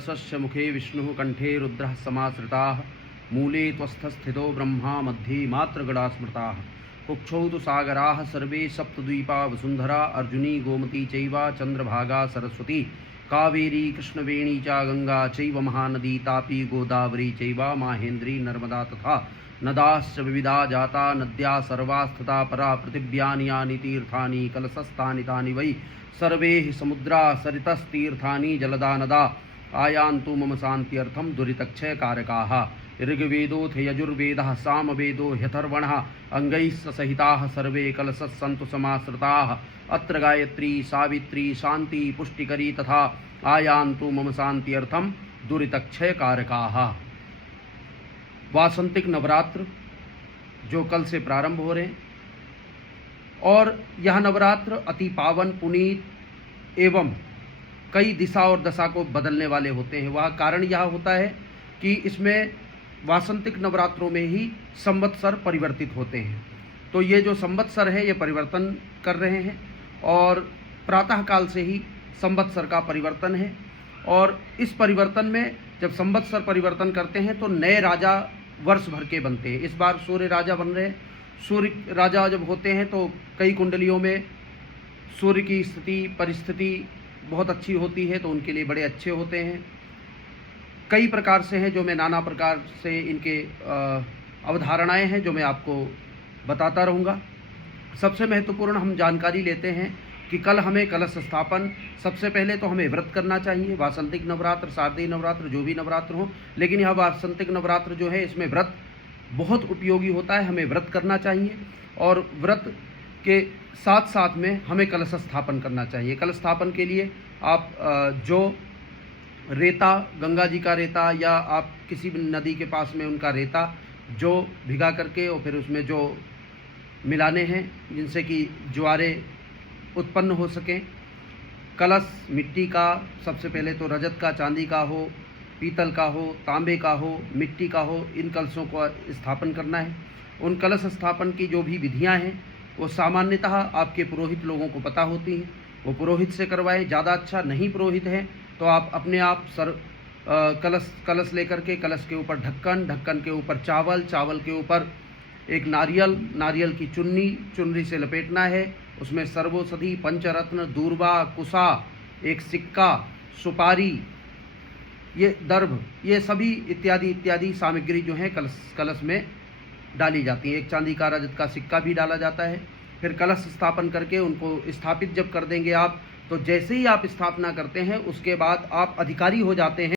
सस्य मुखे विष्णुः कंठे रुद्रः समाश्रिताः मूले त्वस्थस्थितो ब्रह्मा मध्ये मात्रगणा स्मृताः कुक्षौ तु सागराः सर्वे सप्तद्वीपा वसुन्धरा अर्जुनी गोमती चैव चंद्रभागा सरस्वती कावेरी कृष्णवेणी च गंगा चैव महानदी तापी गोदावरी चैव माहेन्द्री नर्मदा तथा नदाश्च विविधा जाता नद्या सर्वास्तथा परा पृथिव्यानि यानि तीर्थानि कलशस्थानि तानि वै सर्वे हि समुद्रा सरितस्तीर्थानि जलदा नदा आयान्तु मम शान्त्यर्थं दुरितक्षय कारकाः ऋग्वेदोऽथ यजुर्वेदः सामवेदो ह्यथर्वणः अङ्गैः सहिताः सर्वे कलशः सन्तु समाश्रिताः अत्र गायत्री सावित्री शान्ति पुष्टिकरी तथा आयान्तु मम शान्त्यर्थं दुरितक्षय कारकाः। वासंतिक नवरात्र जो कल से प्रारंभ हो रहे हैं और यह नवरात्र अति पावन पुनीत एवं कई दिशा और दशा को बदलने वाले होते हैं। वह कारण यह होता है कि इसमें वासंतिक नवरात्रों में ही संवत्सर परिवर्तित होते हैं। तो ये जो संवत्सर है ये परिवर्तन कर रहे हैं और प्रातः काल से ही संवत्सर का परिवर्तन है। और इस परिवर्तन में जब संवत्सर परिवर्तन करते हैं तो नए राजा वर्ष भर के बनते हैं। इस बार सूर्य राजा बन रहे हैं। सूर्य राजा जब होते हैं तो कई कुंडलियों में सूर्य की स्थिति परिस्थिति बहुत अच्छी होती है तो उनके लिए बड़े अच्छे होते हैं। कई प्रकार से हैं जो मैं नाना प्रकार से इनके अवधारणाएं हैं जो मैं आपको बताता रहूँगा। सबसे महत्वपूर्ण हम जानकारी लेते हैं कि कल हमें कलश स्थापन, सबसे पहले तो हमें व्रत करना चाहिए। वासंतिक नवरात्र शारदीय नवरात्र जो भी नवरात्र हो, लेकिन यह वासंतिक नवरात्र जो है इसमें व्रत बहुत उपयोगी होता है। हमें व्रत करना चाहिए और व्रत के साथ साथ में हमें कलश स्थापन करना चाहिए। कलश स्थापन के लिए आप जो रेता, गंगा जी का रेता या आप किसी भी नदी के पास में उनका रेता जो भिगा करके और फिर उसमें जो मिलाने हैं जिनसे कि ज्वारे उत्पन्न हो सकें। कलश मिट्टी का, सबसे पहले तो रजत का, चांदी का हो, पीतल का हो, तांबे का हो, मिट्टी का हो, इन कलशों को स्थापन करना है। उन कलश स्थापन की जो भी विधियां हैं वो सामान्यतः आपके पुरोहित लोगों को पता होती हैं, वो पुरोहित से करवाएं ज़्यादा अच्छा। नहीं पुरोहित हैं तो आप अपने आप कलश लेकर के कलश के ऊपर ढक्कन, ढक्कन के ऊपर चावल, चावल के ऊपर एक नारियल, नारियल की चुन्नी, चुनरी से लपेटना है। उसमें सर्वौषधि, पंचरत्न, दूर्वा, कुसा, एक सिक्का, सुपारी, ये दर्भ, ये सभी इत्यादि इत्यादि सामग्री जो है कलश में डाली जाती है। एक चांदी का, रजत का सिक्का भी डाला जाता है। फिर कलश स्थापन करके उनको स्थापित जब कर देंगे आप, तो जैसे ही आप स्थापना करते हैं उसके बाद आप अधिकारी हो जाते हैं।